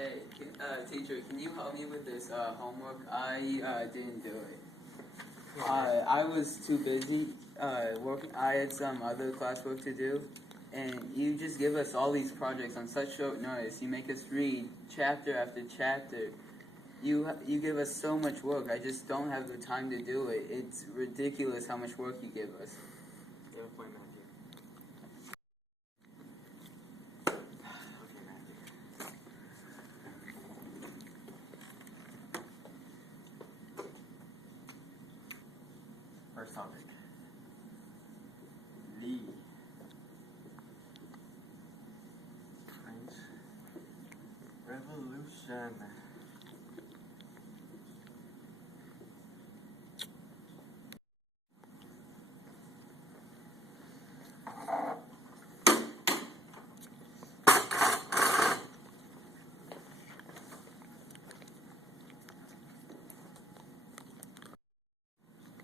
Hey, teacher, can you help me with this homework? I didn't do it. I was too busy working. I had some other classwork to do, and you just give us all these projects on such short notice. You make us read chapter after chapter. You give us so much work. I just don't have the time to do it. It's ridiculous how much work you give us. You have a point, Matthew. First topic. Lee. French Revolution.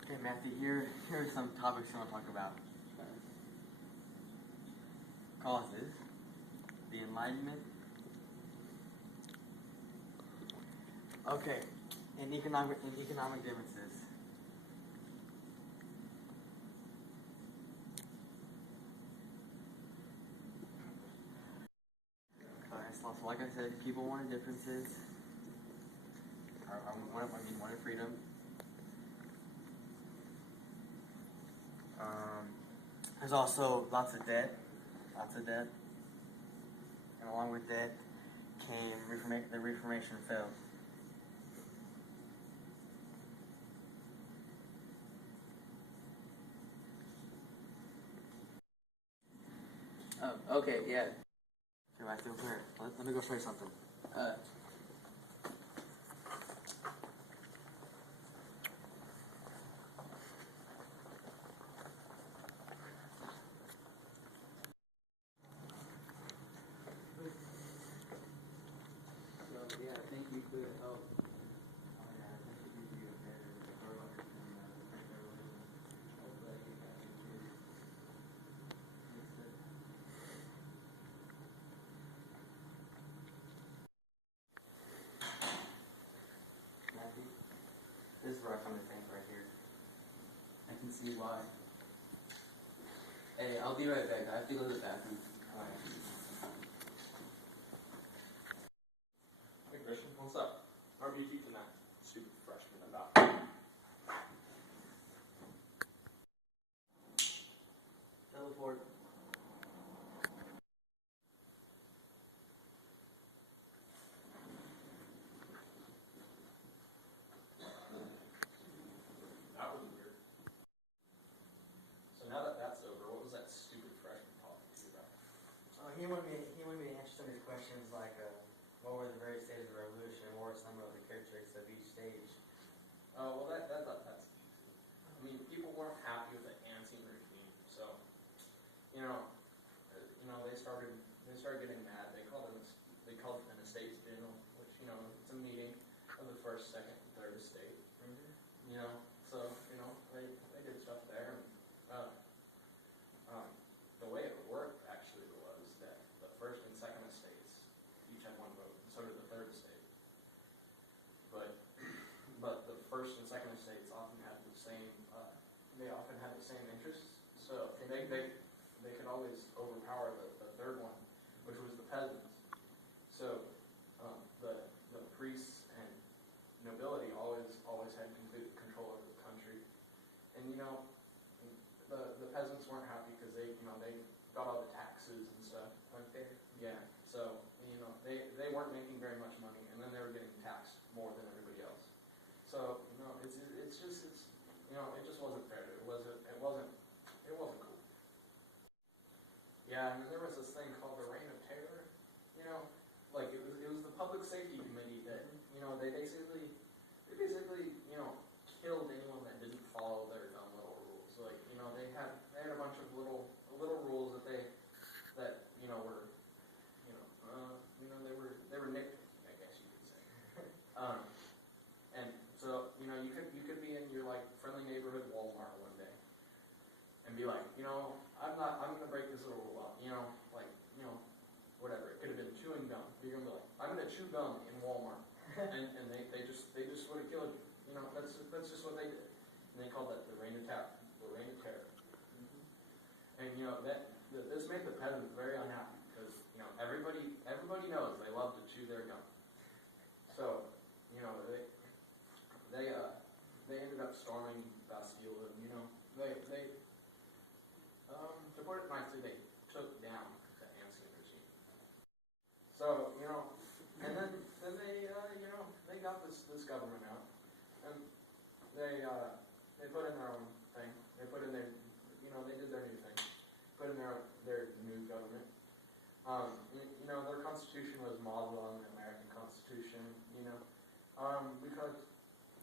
Okay, Matthew, here are some topics I want to talk about. Causes, the Enlightenment. Okay, and economic differences. So like I said, people wanted differences. Wanted freedom. There's also lots of debt, and along with debt came the Reformation failed. Okay, yeah. Okay, I feel clear. Let me go show you something. So, yeah, thank you for your help. This is where I come to think right here. I can see why. Hey, I'll be right back. I have to go to the bathroom. Alright. Hey Christian, what's up? How are you teaching that stupid freshman about? Teleport. That was weird. So now that that's over, what was that stupid freshman talking to you about? He wanted me to answer some of these questions like, what were the various stages of the revolution? What were some of the characteristics of each stage? Oh, well that's easy. I mean, people weren't happy with the Antioch regime, so they started getting mad. They called it an Estates General, which it's a meeting of the first, second, and third estate. So they did stuff there. The way it worked actually was that the first and second estates each had one vote, and so did the third estate. But the first and second estates often had the same. They often had the same interests, so they could always overpower the third one, which was the peasants. So the priests and nobility always had complete control over the country, and the peasants weren't happy because they got all the taxes and stuff. Unfair. Yeah, so they weren't making very much money, and then they were getting taxed more than everybody else. So it just wasn't fair. It wasn't cool. Yeah, and then there was this thing called the Reign of Terror. Like it was the Public Safety Committee that they basically killed anyone that didn't follow their dumb little rules. Like they had a bunch of little rules that were they were nitpicking, I guess you could say. And so you could be in your like friendly neighborhood Walmart one day and be like, I'm gonna break this little rule out. Whatever. It could have been chewing gum. You're gonna be like, I'm gonna chew gum that's just what they did. And they called that the Reign of Terror. The Reign of Terror. And you know this made the peasants very unhappy because you know everybody knows they love to chew their gum. So you know they ended up storming Bastille, and you know they to put it nicely, they took down the ancient regime. So you know, and then they you know they got this government out, and they put in their own thing. They put in their you know they did their new thing. Put in their new government. You know, their constitution was modeled on the American Constitution, you know, because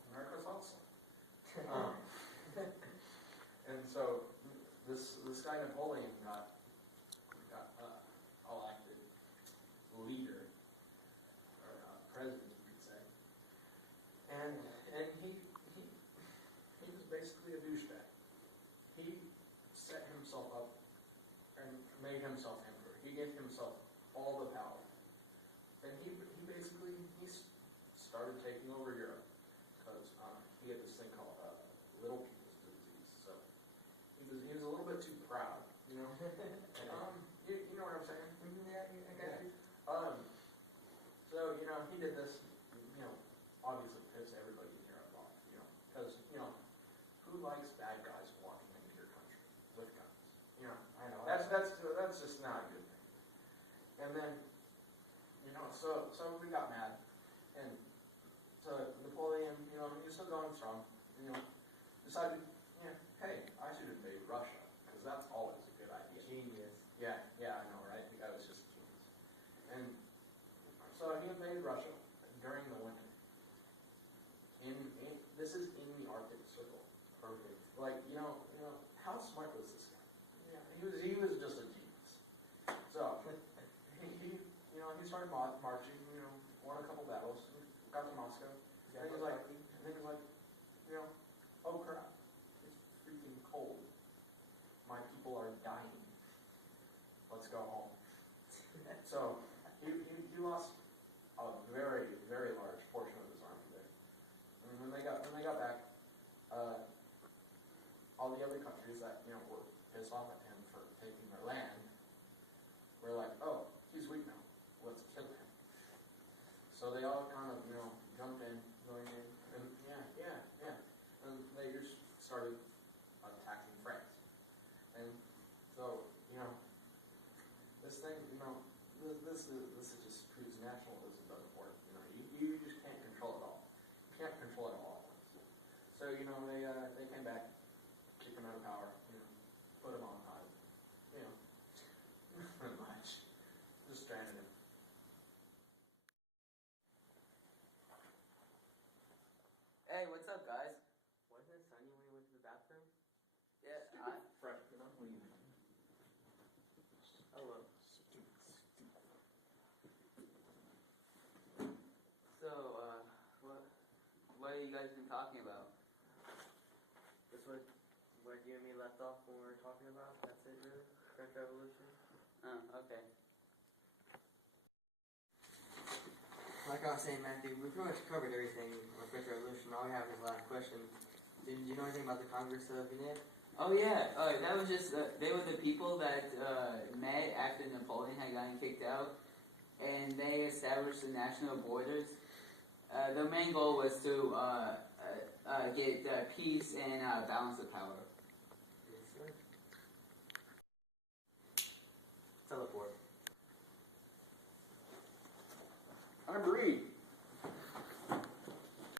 America's awesome. And so this guy Napoleon got elected leader or president, you could say, and he was basically a douchebag. He set himself up and made himself emperor. He gave himself all the power. And he basically started taking over Europe because he had this thing called little people's disease. So he was a little bit too proud, you know. You know what I'm saying? Yeah, I got you. So you know he did this. You know, obviously pissed everybody in Europe off. You know, because you know who likes bad guys walking into your country with guns? You know, I know. that's just not a good thing. And then, you know, so we got mad, and so Napoleon, you know, he was still going strong. You know, decided, you know, hey, I should invade Russia because that's always a good idea. Genius. Yeah, I know, right? The guy was just a genius. And so he invaded Russia during the winter. This is in the Arctic Circle. Perfect. Like, you know, how smart was this guy? Yeah, he was just a genius. So he he started marching. You know, won a couple battles, got to Moscow. And he was like, you know, oh crap, it's freaking cold. My people are dying. Let's go home. So he lost a very, very large portion of his army there. And when they got back, all the other countries that you know were pissed off at him for taking their land were like, oh, he's weak now. Let's kill him. So they all kind of you know jumped in, going in, and yeah, and they just started attacking France. And so you know this thing, you know, this is just proves nationalism doesn't work. You know, you just can't control it all. You can't control it all at once. So you know they came back, kicked him out of power. You know, put him on high. You know, pretty much, just stranded him. Hey, what's up, guys? Wasn't it sunny when you went to the bathroom? Yeah, Freshman, I'm leaving. Hello. So, what have you guys been talking about? This was where you and me left off when we were talking about. That's it, really? French Revolution? Oh, okay. Like I was saying, Matthew, we pretty much covered everything on the French Revolution. All we have is the last question. Do you know anything about the Congress of Vienna? Oh yeah, that was just they were the people that met after Napoleon had gotten kicked out, and they established the national borders. Their main goal was to get peace and balance of power.